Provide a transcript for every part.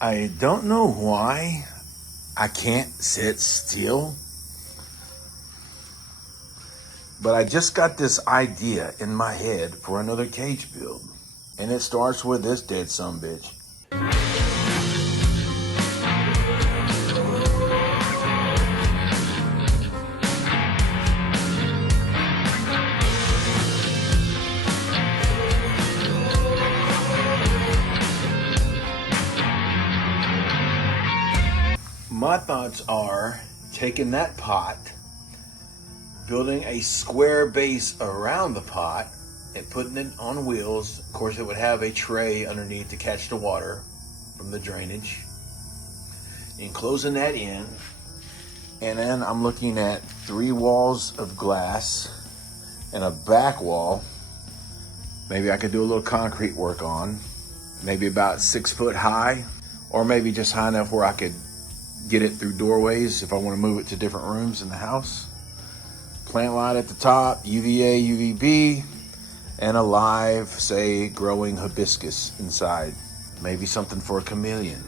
I don't know why I can't sit still, but I just got this idea in my head for another cage build, and it starts with this dead sumbitch. My thoughts are taking that pot, building a square base around the pot, and putting it on wheels. Of course, it would have a tray underneath to catch the water from the drainage, and closing that in. And then I'm looking at 3 walls of glass and a back wall. Maybe I could do a little concrete work on, maybe about 6 foot high, or maybe just high enough where I could get it through doorways if I want to move it to different rooms in the house. Plant light at the top, UVA, UVB, and a live, say, growing hibiscus inside. Maybe something for a chameleon,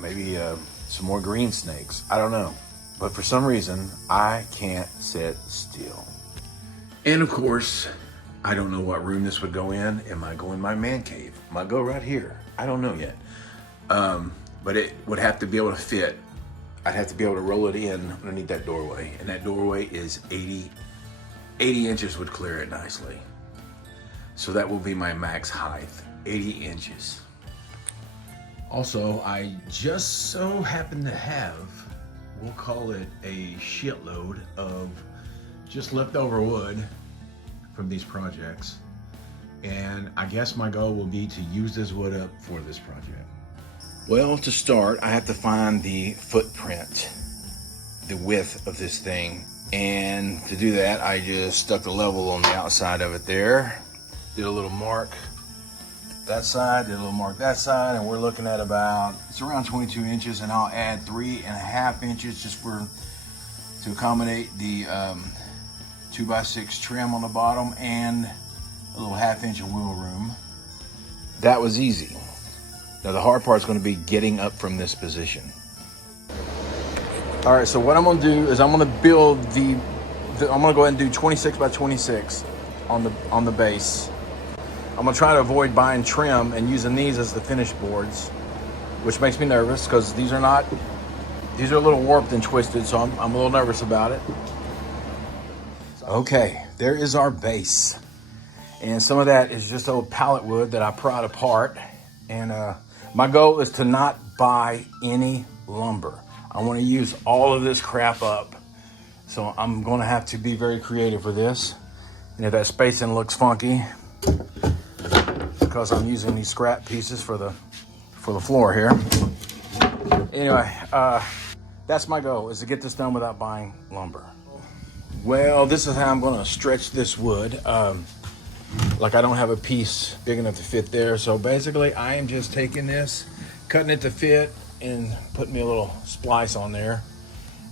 maybe some more green snakes. I don't know. But for some reason, I can't sit still. And of course, I don't know what room this would go in. It might go in my man cave. It might go right here. I don't know yet. But it would have to be able to fit. I'd have to be able to roll it in underneath that doorway. And that doorway is 80 inches would clear it nicely. So that will be my max height, 80 inches. Also, I just so happen to have, we'll call it a shitload of just leftover wood from these projects. And I guess my goal will be to use this wood up for this project. Well, to start, I have to find the footprint, the width of this thing. And to do that, I just stuck the level on the outside of it there. Did a little mark that side, did a little mark that side, and we're looking at about, it's around 22 inches, and I'll add 3.5 inches just to accommodate the 2x6 trim on the bottom and a little 1/2 inch of wheel room. That was easy. Now the hard part is going to be getting up from this position. All right, so what I'm going to do is I'm going to build I'm going to go ahead and do 26 by 26 on the base. I'm going to try to avoid buying trim and using these as the finished boards, which makes me nervous because these are a little warped and twisted, so I'm a little nervous about it. Okay, there is our base. And some of that is just old pallet wood that I pried apart. And my goal is to not buy any lumber. I want to use all of this crap up. So I'm going to have to be very creative for this. And if that spacing looks funky, because I'm using these scrap pieces for the floor here. Anyway, that's my goal, is to get this done without buying lumber. Well, this is how I'm going to stretch this wood. Like I don't have a piece big enough to fit there. So basically I am just taking this, cutting it to fit, and putting me a little splice on there.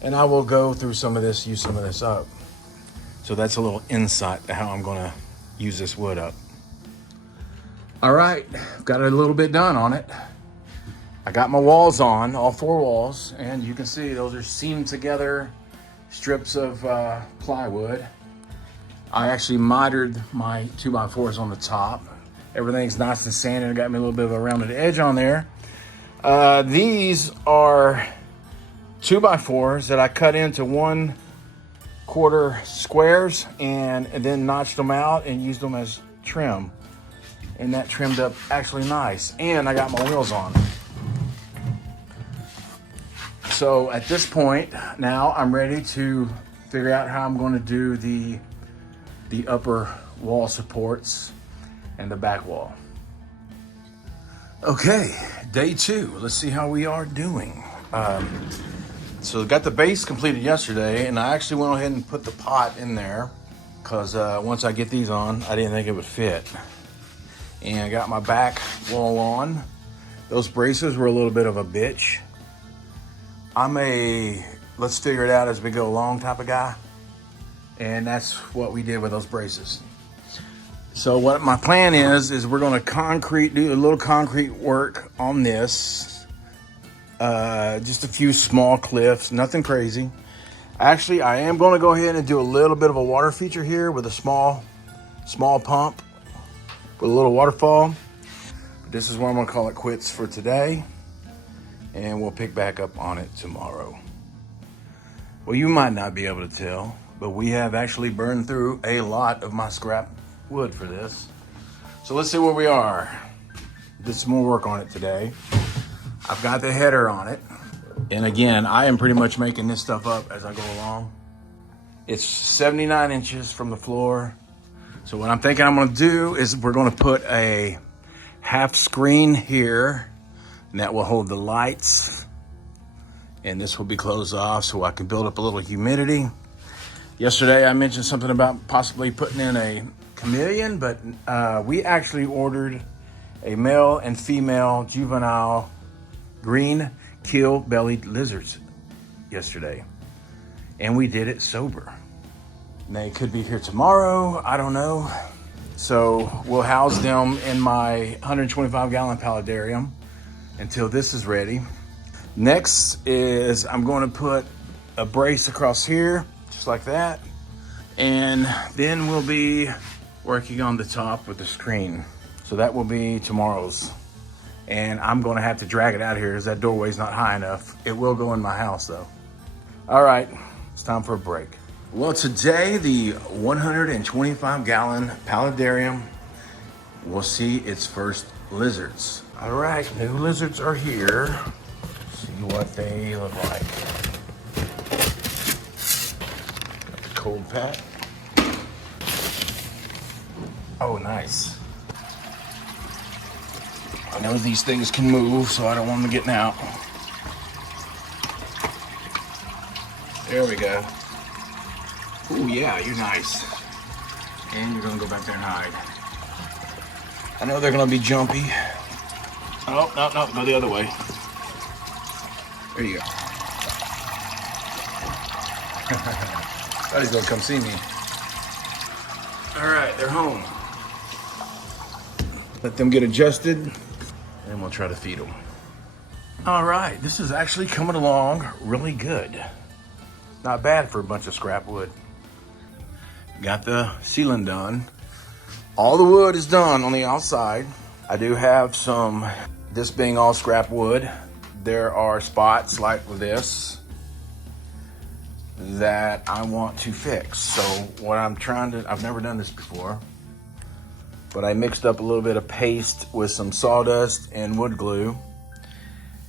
And I will go through some of this, use some of this up. So that's a little insight to how I'm gonna use this wood up. All right, I've got a little bit done on it. I got my walls on, all 4 walls, and you can see those are seamed together strips of plywood. I actually mitered my 2x4s on the top. Everything's nice and sanded. It got me a little bit of a rounded edge on there. These are 2x4s that I cut into 1/4 squares and then notched them out and used them as trim. And that trimmed up actually nice. And I got my wheels on. So at this point, now I'm ready to figure out how I'm going to do the upper wall supports and the back wall. Okay, day 2. Let's see how we are doing. So got the base completed yesterday, and I actually went ahead and put the pot in there because once I get these on, I didn't think it would fit. And I got my back wall on. Those braces were a little bit of a bitch. I'm a let's figure it out as we go along type of guy. And that's what we did with those braces. So what my plan is we're gonna do a little concrete work on this Just a few small cliffs, nothing crazy. Actually, I am going to go ahead and do a little bit of a water feature here with a small pump with a little waterfall. This is where I'm going to call it quits for today, and we'll pick back up on it tomorrow. Well, you might not be able to tell, but we have actually burned through a lot of my scrap wood for this. So let's see where we are. Did some more work on it today. I've got the header on it. And again, I am pretty much making this stuff up as I go along. It's 79 inches from the floor. So what I'm thinking I'm gonna do is we're gonna put a half screen here, and that will hold the lights. And this will be closed off so I can build up a little humidity. Yesterday I mentioned something about possibly putting in a chameleon, but we actually ordered a male and female juvenile green keel-bellied lizards yesterday, and we did it sober. They could be here tomorrow, I don't know. So we'll house them in my 125-gallon paludarium until this is ready. Next is I'm going to put a brace across here, just like that, and then we'll be working on the top with the screen. So that will be tomorrow's. And I'm gonna have to drag it out here because that doorway's not high enough. It will go in my house though. All right, it's time for a break. Well, today the 125-gallon paludarium will see its first lizards. All right, new lizards are here. Let's see what they look like. Got the cold pack. Oh, nice. I know these things can move, so I don't want them getting out. There we go. Oh yeah, you're nice. And you're gonna go back there and hide. I know they're gonna be jumpy. Oh, no, go the other way. There you go. Thought he's gonna come see me. All right, they're home. Let them get adjusted, and we'll try to feed them. All right, this is actually coming along really good. Not bad for a bunch of scrap wood. Got the ceiling done. All the wood is done on the outside. I do have some, this being all scrap wood, there are spots like this that I want to fix. So what I'm trying to, I've never done this before, but I mixed up a little bit of paste with some sawdust and wood glue,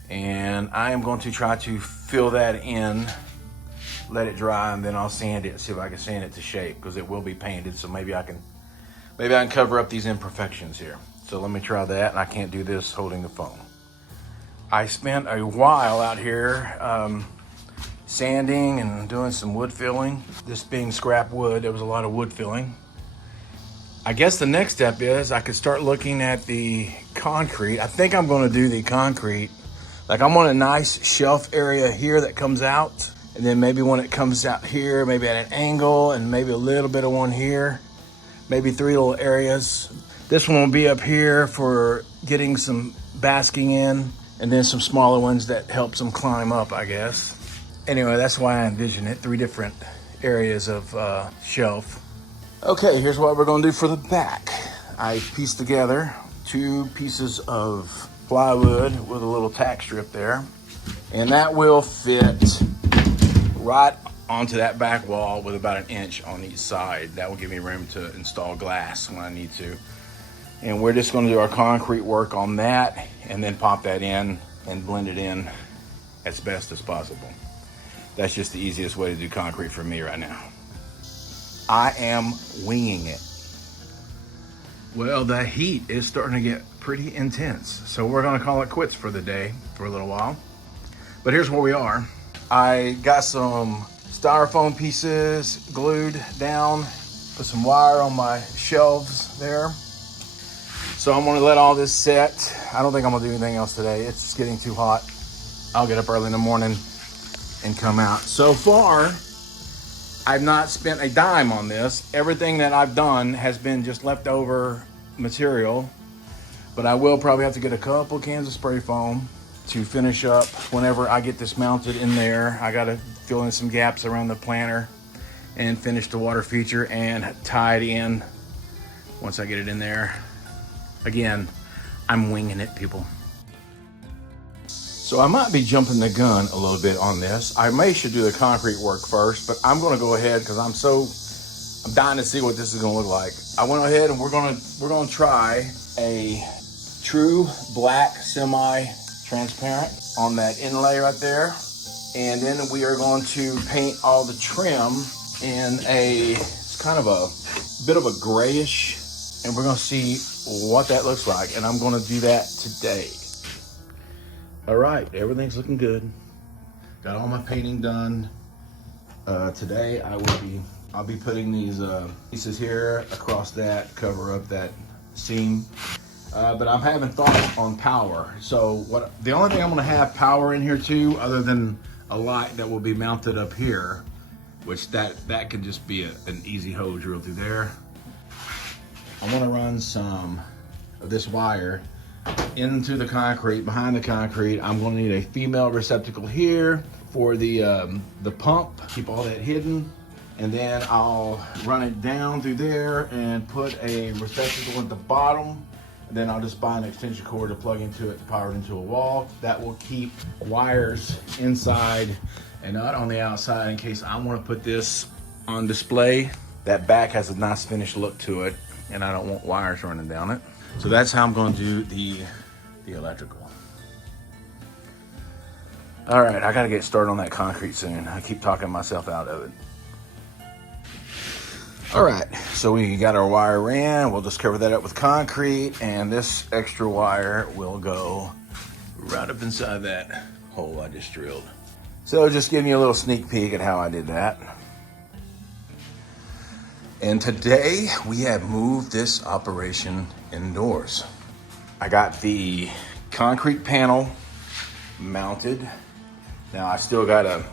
and I am going to try to fill that in, let it dry, and then I'll sand it, see if I can sand it to shape, because it will be painted, so maybe I can cover up these imperfections here. So let me try that, and I can't do this holding the phone. I spent a while out here sanding and doing some wood filling. This being scrap wood, there was a lot of wood filling. I guess the next step is I could start looking at the concrete. I think I'm going to do the concrete. Like, I want a nice shelf area here that comes out, and then maybe one that comes out here, maybe at an angle, and maybe a little bit of one here, maybe 3 little areas. This one will be up here for getting some basking in, and then some smaller ones that helps them climb up, I guess. Anyway, that's why I envision it, 3 different areas of shelf. Okay, here's what we're gonna do for the back. I pieced together 2 pieces of plywood with a little tack strip there, and that will fit right onto that back wall with about 1 inch on each side. That will give me room to install glass when I need to. And we're just gonna do our concrete work on that, and then pop that in and blend it in as best as possible. That's just the easiest way to do concrete for me right now. I am winging it. Well, the heat is starting to get pretty intense, so we're gonna call it quits for the day for a little while. But here's where we are. I got some styrofoam pieces glued down, put some wire on my shelves there. So I'm gonna let all this set. I don't think I'm gonna do anything else today. It's just getting too hot. I'll get up early in the morning and come out. So far, I've not spent a dime on this. Everything that I've done has been just leftover material, but I will probably have to get a couple cans of spray foam to finish up whenever I get this mounted in there. I gotta fill in some gaps around the planter and finish the water feature and tie it in once I get it in there. Again, I'm winging it, people. So I might be jumping the gun a little bit on this. I should do the concrete work first, but I'm gonna go ahead because I'm dying to see what this is gonna look like. I went ahead and we're gonna try a true black semi-transparent on that inlay right there. And then we are going to paint all the trim in it's kind of a bit of a grayish, and we're gonna see what that looks like. And I'm gonna do that today. All right, everything's looking good. Got all my painting done. Today I'll be putting these pieces here across that, cover up that seam. But I'm having thoughts on power. So the only thing I'm gonna have power in here too, other than a light that will be mounted up here, which that could just be an easy hose drill through there. I wanna run some of this wire into the concrete, behind the concrete. I'm gonna need a female receptacle here for the pump, keep all that hidden. And then I'll run it down through there and put a receptacle at the bottom. And then I'll just buy an extension cord to plug into it to power it into a wall. That will keep wires inside and not on the outside in case I want to put this on display. That back has a nice finished look to it, and I don't want wires running down it. So that's how I'm going to do the electrical. All right, I got to get started on that concrete soon. I keep talking myself out of it. All right, so we got our wire ran. We'll just cover that up with concrete, and this extra wire will go right up inside that hole I just drilled. So just giving you a little sneak peek at how I did that. And today we have moved this operation indoors. I got the concrete panel mounted. Now I still gotta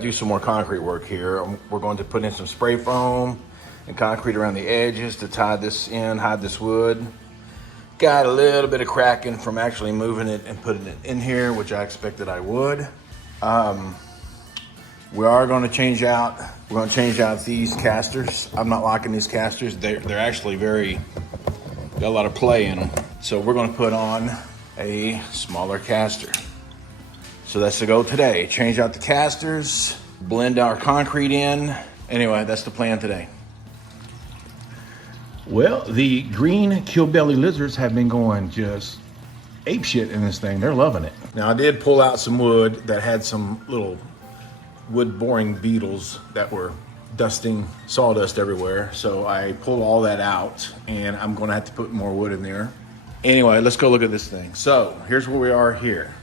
do some more concrete work here. We're going to put in some spray foam and concrete around the edges to tie this in, hide this wood. Got a little bit of cracking from actually moving it and putting it in here, which I expected I would. We are going to change out these casters. I'm not liking these casters. They're actually got a lot of play in them. So we're going to put on a smaller caster. So that's the goal today. Change out the casters, blend our concrete in. Anyway, that's the plan today. Well, the green killbelly lizards have been going just apeshit in this thing. They're loving it. Now I did pull out some wood that had some little wood boring beetles that were dusting sawdust everywhere. So I pulled all that out, and I'm gonna have to put more wood in there. Anyway, let's go look at this thing. So here's where we are here.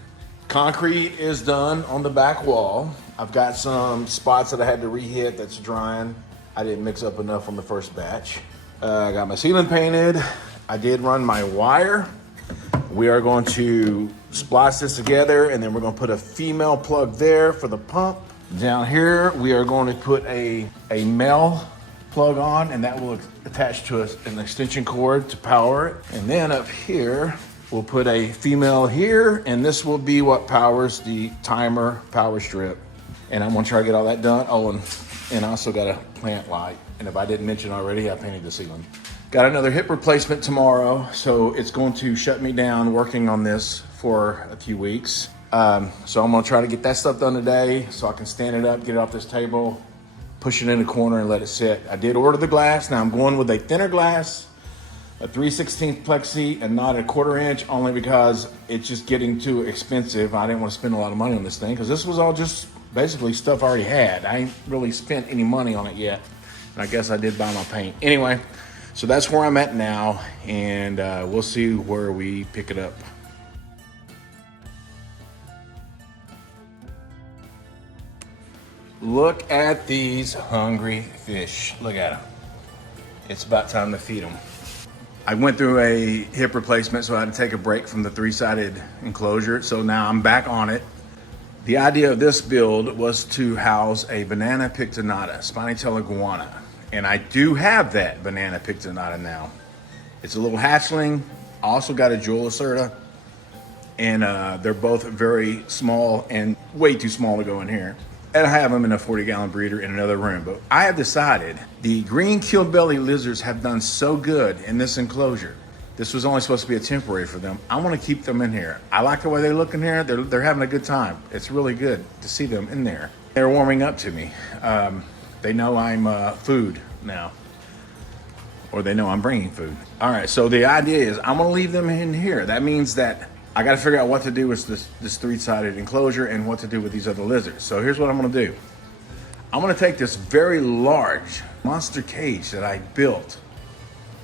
Concrete is done on the back wall. I've got some spots that I had to re-hit that's drying. I didn't mix up enough on the first batch. I got my ceiling painted. I did run my wire. We are going to splice this together, and then we're going to put a female plug there for the pump. Down here, we are going to put a male plug on, and that will attach to an extension cord to power it. And then up here, we'll put a female here, and this will be what powers the timer power strip. And I'm gonna try to get all that done. Oh, and I also got a plant light. And if I didn't mention already, I painted the ceiling. Got another hip replacement tomorrow, so it's going to shut me down working on this for a few weeks. So I'm gonna try to get that stuff done today so I can stand it up, get it off this table, push it in the corner and let it sit. I did order the glass. Now I'm going with a thinner glass, a 3/16 plexi and not a 1/4 inch, only because it's just getting too expensive. I didn't want to spend a lot of money on this thing because this was all just basically stuff I already had. I ain't really spent any money on it yet. And I guess I did buy my paint. Anyway, so that's where I'm at now, and we'll see where we pick it up. Look at these hungry fish. Look at them. It's about time to feed them. I went through a hip replacement, so I had to take a break from the 3-sided enclosure. So now I'm back on it. The idea of this build was to house a banana pictonata, spiny tail iguana. And I do have that banana pictonata now. It's a little hatchling. I also got a jewel lacerta. and they're both very small and way too small to go in here. And I have them in a 40-gallon breeder in another room. But I have decided the green keelbelly lizards have done so good in this enclosure. This was only supposed to be a temporary for them. I want to keep them in here. I like the way they look in here. They're having a good time. It's really good to see them in there. They're warming up to me. They know I'm food now. Or they know I'm bringing food. All right, so the idea is I'm gonna leave them in here. That means that I gotta figure out what to do with this three-sided enclosure and what to do with these other lizards. So here's what I'm gonna do. I'm gonna take this very large monster cage that I built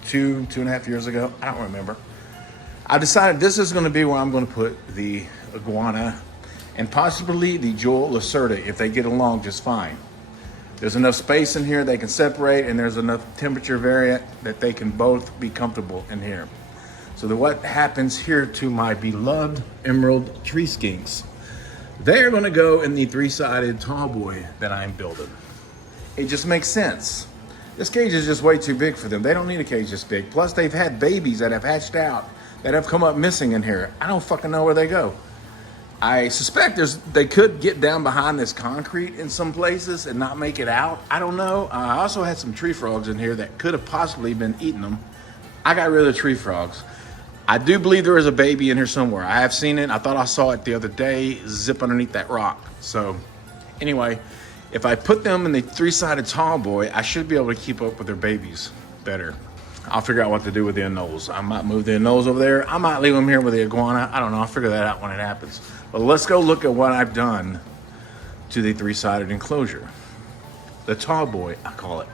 two and a half years ago. I don't remember. I decided this is gonna be where I'm gonna put the iguana and possibly the Joel Lacerda if they get along just fine. There's enough space in here they can separate, and there's enough temperature variant that they can both be comfortable in here. So what happens here to my beloved emerald tree skinks? They're gonna go in the three-sided tallboy that I'm building. It just makes sense. This cage is just way too big for them. They don't need a cage this big. Plus they've had babies that have hatched out that have come up missing in here. I don't fucking know where they go. I suspect they could get down behind this concrete in some places and not make it out. I don't know. I also had some tree frogs in here that could have possibly been eating them. I got rid of the tree frogs. I do believe there is a baby in here somewhere. I have seen it. I thought I saw it the other day zip underneath that rock. So anyway, if I put them in the three-sided tallboy, I should be able to keep up with their babies better. I'll figure out what to do with the anoles. I might move the anoles over there. I might leave them here with the iguana. I don't know. I'll figure that out when it happens. But let's go look at what I've done to the three-sided enclosure. The tallboy, I call it.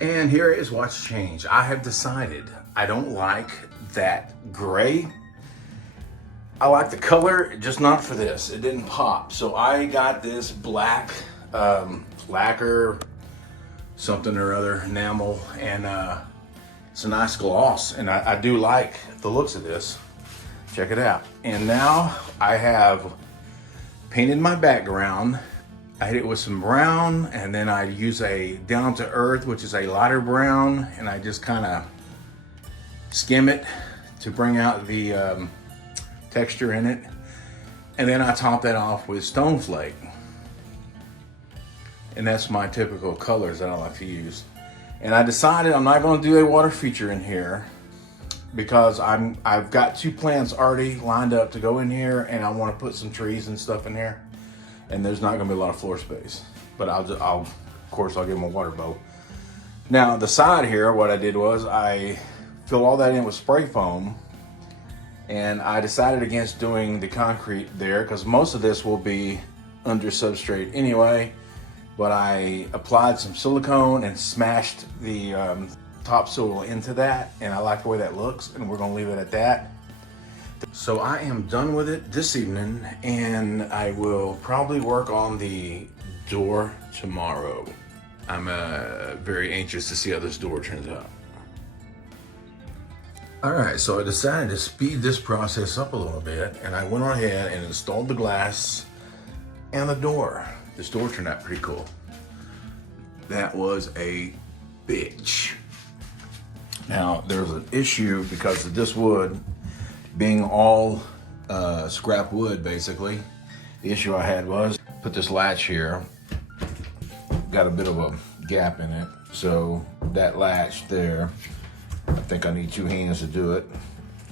And here is what's changed. I have decided I don't like that gray. I like the color, just not for this. It didn't pop. So I got this black lacquer, something or other, enamel, and it's a nice gloss. And I do like the looks of this. Check it out. And now I have painted my background. I hit it with some brown, and then I use a down to earth, which is a lighter brown, and I just kind of skim it to bring out the texture in it. And then I top that off with stone flake. And that's my typical colors that I like to use. And I decided I'm not going to do a water feature in here because I've got two plants already lined up to go in here, and I want to put some trees and stuff in here. And there's not going to be a lot of floor space, but of course I'll give them a water bowl. Now the side here, what I did was I fill all that in with spray foam, and I decided against doing the concrete there because most of this will be under substrate anyway. But I applied some silicone and smashed the topsoil into that, and I like the way that looks, and we're gonna leave it at that. So I am done with it this evening, and I will probably work on the door tomorrow. I'm very anxious to see how this door turns out. All right, so I decided to speed this process up a little bit, and I went on ahead and installed the glass and the door. This door turned out pretty cool. That was a bitch. Now, there's an issue because of this wood being all scrap wood, basically. The issue I had was, put this latch here, got a bit of a gap in it. So that latch there, I think I need 2 hands to do it.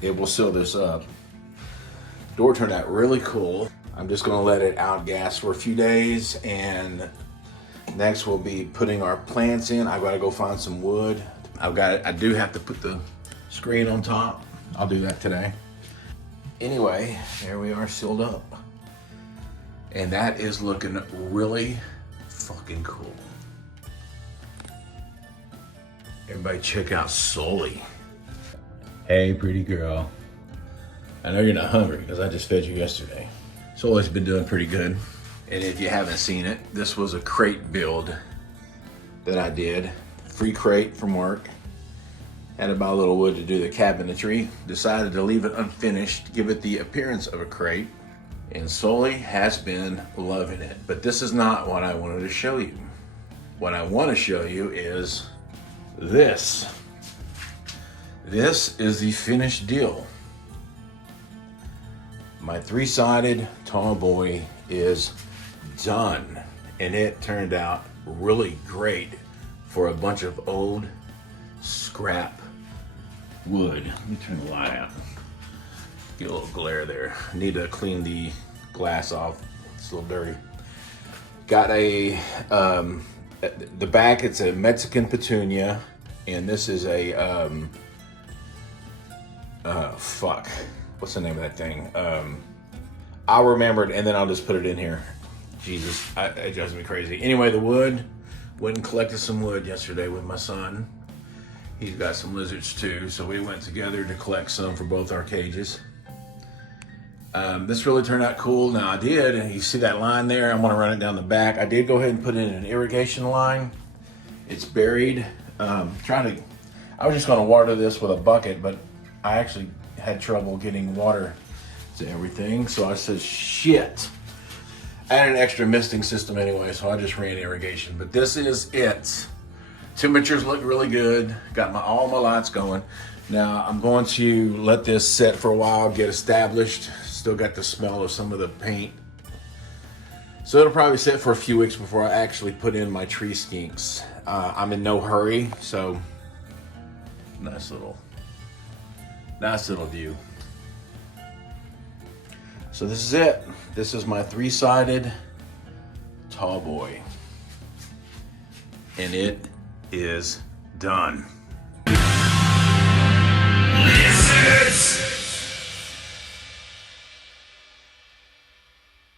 It will seal this up. Door turned out really cool. I'm just gonna let it outgas for a few days, and next we'll be putting our plants in. I've gotta go find some wood. I do have to put the screen on top. I'll do that today. Anyway, there we are, sealed up. And that is looking really fucking cool. Everybody check out Sully. Hey, pretty girl. I know you're not hungry because I just fed you yesterday. Sully's been doing pretty good. And if you haven't seen it, this was a crate build that I did. Free crate from work. Had to buy a little wood to do the cabinetry. Decided to leave it unfinished, give it the appearance of a crate. And Sully has been loving it. But this is not what I wanted to show you. What I want to show you is this. This is the finished deal. my 3-sided Tallboy is done, and it turned out really great for a bunch of old scrap wood. Let me turn the light out. Get a little glare there. I need to clean the glass off. It's a little dirty. Got a the back. It's a Mexican petunia, and this is a what's the name of that thing? I'll remember it, and then I'll just put it in here. Jesus, it drives me crazy. Anyway, the wood. Went and collected some wood yesterday with my son. He's got some lizards too, so we went together to collect some for both our cages. This really turned out cool. Now I did, and you see that line there? I'm gonna run it down the back. I did go ahead and put in an irrigation line. It's buried. I was just gonna water this with a bucket, but I actually had trouble getting water to everything. So I said, shit. I had an extra misting system anyway, so I just ran irrigation. But this is it. Temperatures look really good. Got all my lights going. Now I'm going to let this set for a while, get established. Still got the smell of some of the paint. So it'll probably sit for a few weeks before I actually put in my tree skinks. I'm in no hurry, so nice little view. So this is it. This is my 3-sided Tallboy, and it is done. Lizards!